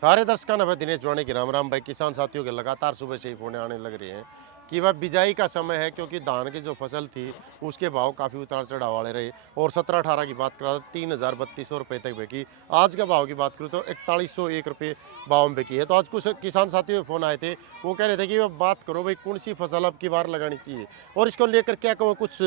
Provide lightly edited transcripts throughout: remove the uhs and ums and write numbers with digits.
सारे दर्शकों ने भाई दिनेश जोड़ने की राम राम भाई। किसान साथियों के लगातार सुबह से ही फोन आने लग रहे हैं कि वह बिजाई का समय है, क्योंकि धान की जो फसल थी उसके भाव काफ़ी उतार चढ़ाव वाले रहे। और 17-18 की बात करा तो 3,000-3,200 रुपये तक बिकी। आज के भाव की बात करूँ तो 4101 रुपये भाव में बिकी है। तो आज कुछ किसान साथियों के फ़ोन आए थे, वो कह रहे थे कि वह बात करो भाई कौन सी फसल अब की बार लगानी चाहिए और इसको लेकर क्या कहूँ। कुछ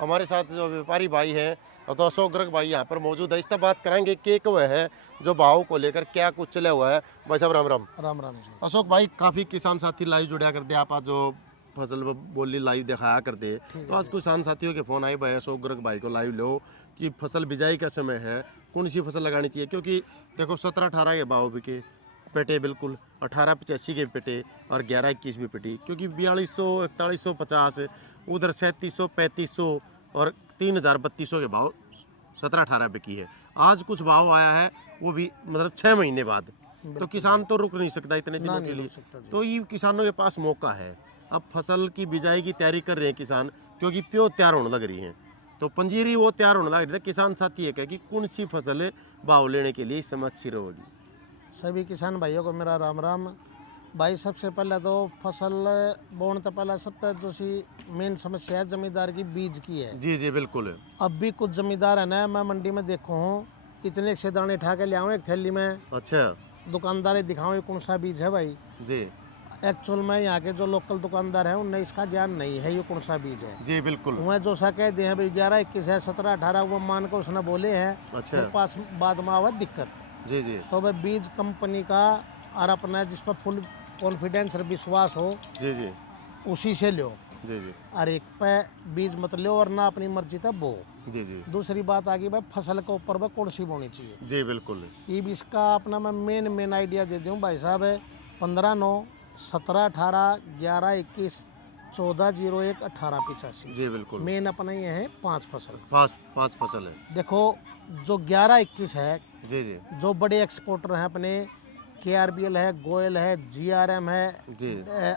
हमारे साथ जो व्यापारी भाई हैं तो अशोक गर्ग भाई यहाँ पर मौजूद है, इससे बात कराएंगे कि वह है जो भाव को लेकर क्या कुछ चला हुआ है। भाई साहब राम राम। राम राम जी। अशोक भाई, काफ़ी किसान साथी लाइव जुड़ा करते आप आज जो फसल बोली लाइव दिखाया करते हैं, तो आज किसान साथियों के फ़ोन आए भाई अशोक गर्ग भाई को लाइव लो कि फसल बिजाई का समय है, कौन सी फसल लगानी चाहिए। क्योंकि देखो 17-18 के भाव बिके पेटे, बिल्कुल 1885 के पेटे और 11-21 भी पेटी, क्योंकि 4200 4150 उधर 3700 3500 और 3000-3200 के भाव 17-18 बिकी है। आज कुछ भाव आया है वो भी मतलब 6 महीने बाद, तो किसान तो रुक नहीं सकता इतने दिनों के लिए। तो ये किसानों के पास मौका है, अब फसल की बिजाई की तैयारी कर रहे हैं किसान, क्योंकि प्यो तैयार होने लग रही हैं। तो पंजीरी वो तैयार होने लग रही है। किसान साथी ये कहे कि कौन सी फसल भाव लेने के लिए इस समय अच्छी रहेगी। सभी किसान भाइयों को मेरा राम राम। भाई सबसे पहले तो फसल बोने तो पहले सबसे जो सी मेन समस्या है जमींदार की बीज की है। जी जी बिल्कुल। अब भी कुछ जमींदार है ना, मैं मंडी में देखो हूँ इतने से दाने उठा के ले आऊँ एक थैली में, अच्छा दुकानदार दिखाऊँ ये कौन सा बीज है भाई। जी एक्चुअल में यहाँ के जो लोकल दुकानदार है उन्हें इसका ज्ञान नहीं है ये कौन सा बीज है। जी बिल्कुल। वह जो सा कहते हैं भाई 11-21 है 17-18 वो मान कर उसने बोले हैं। अच्छा। फिर पास बाद में आवा दिक्कत। जी जी तो वह बीज कंपनी का और अपना जिस पर फुल कॉन्फिडेंस और विश्वास हो जी जी उसी से लो। जी जी और एक पे बीज मत लो और ना अपनी मर्जी तक बो। जी जी दूसरी बात आ गई भाई फसल के ऊपर वह कौन सी बोनी चाहिए। जी बिल्कुल। ये भी इसका अपना मैं मेन आइडिया दे दूँ भाई साहब है 15-9 17-18 11-21 14-01 18-85। जी बिल्कुल। मेन अपना ये है 5 फसल। पाँच फसल है। देखो जो 11-21 है, जी जी जो बड़े एक्सपोर्टर हैं अपने KRBL है, गोयल है, GRM है, जी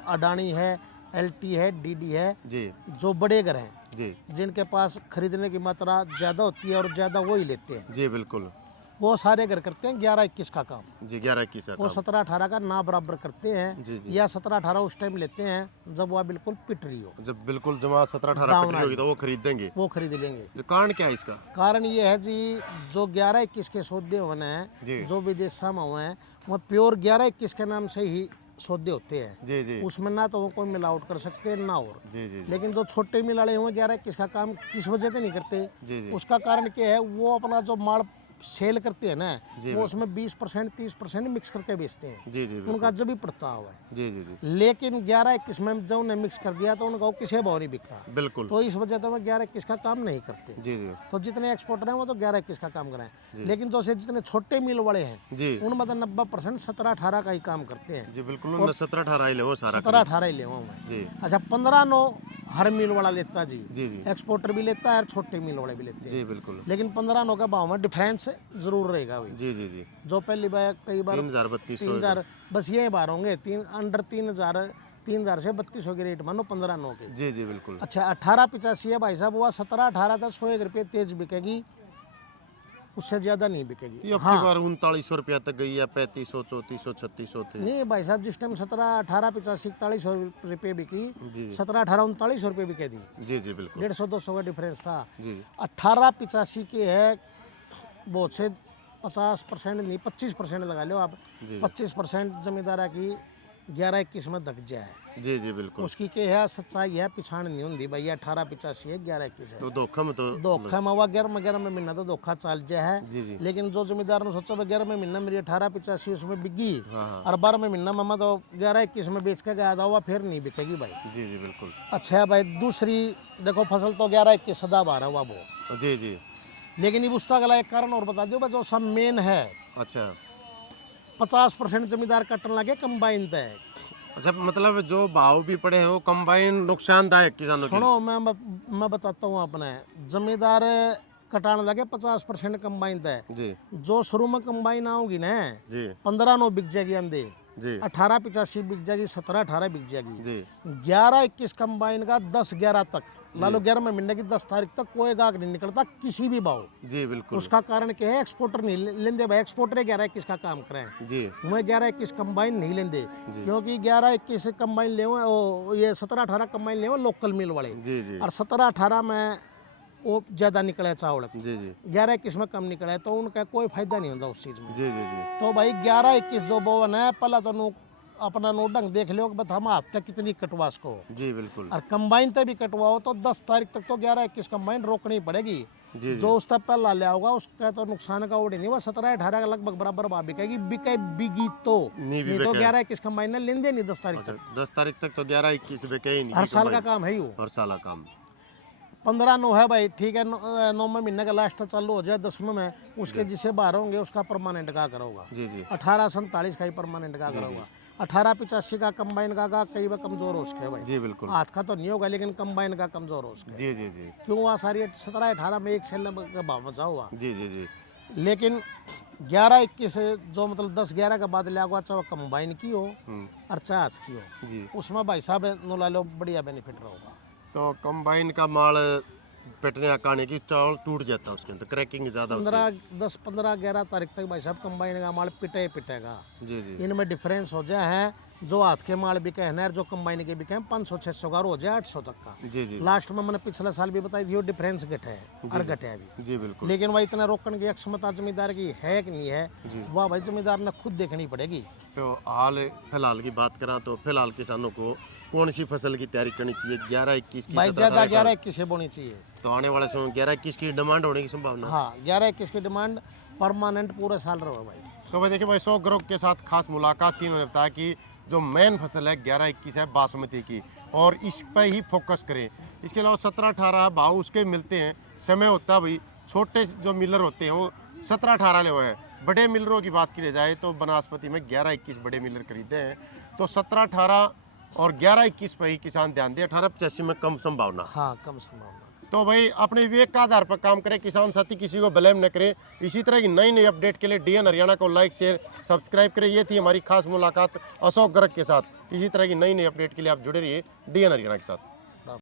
अडानी है, LT है, DD है, जी जो बड़े घर हैं जी जिनके पास खरीदने की मात्रा ज़्यादा होती है और ज़्यादा वो ही लेते हैं, जी बिल्कुल। वो सारे घर करते हैं 11-21 का काम। जी 11-21 का वो काम। 17-18 का ना बराबर करते हैं, जी जी। या 17-18 उस टाइम लेते हैं जब वह बिल्कुल पिट रही हो, जब बिल्कुल जमा 17-18 डाउन पटरी आ होगी तो रही वो खरीद देंगे। वो खरीद लेंगे। जो कारण क्या है इसका? कारण ये है जी, जो 11-21 के सौदे होने जी हैं जो विदेशा में हुए हैं वो प्योर 11-21 के नाम से ही सौदे होते हैं। जी जी उसमें ना तो वो कोई मिलावट कर सकते हैं ना और। जी जी जी लेकिन जो छोटे मिल वाले हुए 11-21 का काम किस वजह से नहीं करते, जी जी उसका कारण क्या है, वो अपना जो माल सेल करते हैं ना जी वो उसमें 20% 30% मिक्स करके बेचते हैं। जी जी उनका बिल्कुल। जब भी पड़ता हुआ है। जी जी जी लेकिन 11-21 में जब उन्हें मिक्स कर दिया तो उनका वो किसी भाव नहीं बिकता। बिल्कुल। तो इस वजह से वो 11-21 का काम नहीं करते। जी जी तो जितने एक्सपोर्टर हैं वो तो 11-21 का काम कराएं। जी। लेकिन जो से जितने छोटे मिल वाले हैं जी उनमें तो 90% 17-18 का ही काम करते हैं। जी बिल्कुल। और 17-18 ही ले वो सारा 17-18 ही ले मैं। जी अच्छा 15-9 हर मिल वाला लेता जी। जी जी एक्सपोर्टर भी लेता है और छोटे मिल वाले भी लेते जी हैं। बिल्कुल। लेकिन 15-9 का भाव में डिफरेंस जरूर रहेगा भाई। जी जी जी जो पहली बार कई बार 3,000-3,200 3,000 बस ये बार होंगे, तीन अंडर 3,000 से 3200 के रेट मानो 15-9 के। जी जी बिल्कुल। अच्छा 18-85 है भाई साहब, वो 17-18 था 100 रुपये तेज बिकेगी, उससे ज़्यादा नहीं बिकेगी। ये अब की हाँ बार 3900 रुपया तक गई है, 3500 3400 3600 थे। नहीं भाई साहब, जिस टाइम 17-18 85 41 रुपये बिकी, जी 17-18 39 रुपये बिके थी। जी जी बिल्कुल। 150-200 का डिफरेंस था। जी 18-85 के है बहुत से 50% नहीं 25% लगा लो आप। जी 25% जमींदारा की 11-21 में दक जाए। जी जी बिल्कुल। उसकी के है सच्चाई है, पिछाड़ नहीं होंगी भैया। 18-85 है 11-21 है। तो धोखा में तो धोखा मवा 11 में महीना तो धोखा चल जाए है। जी जी लेकिन जो जमींदार ने सोचा 11 में महीना मेरी 18-85 उसमें बिकी हाँ हाँ और 12 में महीना मामा तो 11-21 में बेच के गया था, हुआ फिर नहीं बिकेगी भाई। जी जी बिल्कुल। अच्छा भाई दूसरी देखो फसल तो 11-21 सदाबहार है वो, जी जी लेकिन ये उसका अगला एक कारण और बता दो भाई, जो सब मेन है अच्छा 50% जमींदार कटन लगे कंबाइन तय। अच्छा, मतलब जो भाव भी पड़े हैं वो कंबाइन नुकसानदायक किसानों के लिए। सुनो मैं बताता हूँ अपने जमींदार कटाने लगे 50% कंबाइन तय। जी जो शुरू में कंबाइन आओगी ना जी 15-9 बिक जाएगी अंधे। जी 1885 बिक जाएगी, 17-18 बिक जाएगी। जी 11-21 कंबाइन का 10-11 तक, लालो 11 में महीने की 10 तारीख तक कोई गाहक नहीं निकलता किसी भी भाव। जी बिल्कुल उसका कारण क्या है, एक्सपोर्टर नहीं लेंदे भाई, एक्सपोर्टर 11-21 का काम करें, जी मैं 11-21 कंबाइन नहीं लेंदे, जी क्योंकि 11-21 कंबाइन ले ये 17-18 कंबाइन ले लोकल मिल वाले, जी जी और 17-18 में वो ज़्यादा निकले चावल, जी जी 11-21 में कम निकले, तो उनका कोई फायदा नहीं होता उस चीज़ में। जी जी जी तो भाई 11-21 जो बोवन है, पहला तो अपना नो ढंग देख लो कि बस हम हाथ तक कितनी कटवा सको, जी बिल्कुल और कंबाइन तक भी कटवाओ तो 10 तारीख तक तो 11-21 कंबाइन रोकनी पड़ेगी। जी जो उसका पहला ले होगा उसका तो नुकसान का उड़ी नहीं, वो 17-18 का लगभग बराबर भाव बिकेगी, बिगी तो नहीं भी नहीं तो बिके। 11-21 कंबाइन ने लेंदे नहीं 10 तारीख अच्छा तक। 10 तारीख तक तो 11-21 बिके ही नहीं हर की साल का कमाई। काम है ही वो। हर साल का काम 15-9 है भाई, ठीक है, 9वें महीने का लास्ट चालू हो जाए 10वें में, उसके जिसे बाहर होंगे उसका परमानेंट का करोगा। जी जी 1847 का ही परमानेंट का करोगा। 1885 का कंबाइन का कई बार कमजोर हो उसके भाई, जी बिल्कुल हाथ का तो नहीं होगा लेकिन कंबाइन का कमजोर हो उसके। जी जी जी क्यों वहाँ सारी 17-18 में एक सेल का भाव बचा हुआ, जी जी जी लेकिन 11-21 जो मतलब 10-11 के बाद लागू, चाहे वो कंबाइन की हो और चाहे हाथ की हो, जी उसमें भाई साहब नो ला लो बढ़िया बेनिफिट रहेगा। तो कंबाइन का माल पेटने आने की चावल टूट जाता है, उसके अंदर क्रैकिंग ज़्यादा होती है। 15-11 तारीख तक भाई साहब कंबाइन का माल पिटेगा। जी जी इनमें डिफरेंस हो जाए है, जो हाथ के माल बिके हैं और जो कंबाइन के बिके हैं 500-600 का हो जाए 800 तक का। जी जी लास्ट में मैंने पिछले साल भी बताई थी, वो डिफरेंस घटे है और घटे है अभी। जी बिल्कुल लेकिन भाई इतना रोकने की क्षमता जमींदार की है कि नहीं है, जी। वह भाई जमींदार ने खुद देखनी पड़ेगी। तो हाल फिलहाल की बात करा तो फिलहाल किसानों को कौन सी फसल की तैयारी करनी चाहिए? 11-21 की, भाई 17-18 ज़्यादा की? 11-21 से बोनी चाहिए। तो आने वाले समय 11-21 की डिमांड होने की संभावना है। हाँ 11-21 की डिमांड परमानेंट पूरे साल रहो भाई। तो भाई देखिए भाई 100 ग्रुप के साथ खास मुलाकात थी, उन्होंने बताया कि जो मेन फसल है 11-21 है बासमती की, और इस पर ही फोकस करें। इसके अलावा 17-18 भाव उसके मिलते हैं, समय होता है भाई, छोटे जो मिलर होते हैं वो 17-18 ले हुए हैं। बड़े मिलरों की बात की जाए तो बनास्पति में 11-21 बड़े मिलर खरीदे हैं, तो 17-18 और 11-21 पर ही किसान ध्यान दे। 18-85 में कम संभावना। हाँ कम संभावना। तो भाई अपने विवेक का आधार पर काम करें, किसान साथी किसी को ब्लेम न करें। इसी तरह की नई नई अपडेट के लिए DN हरियाणा को लाइक शेयर सब्सक्राइब करें। ये थी हमारी खास मुलाकात अशोक गर्ग के साथ। इसी तरह की नई नई अपडेट के लिए आप जुड़े रहिए DN हरियाणा के साथ।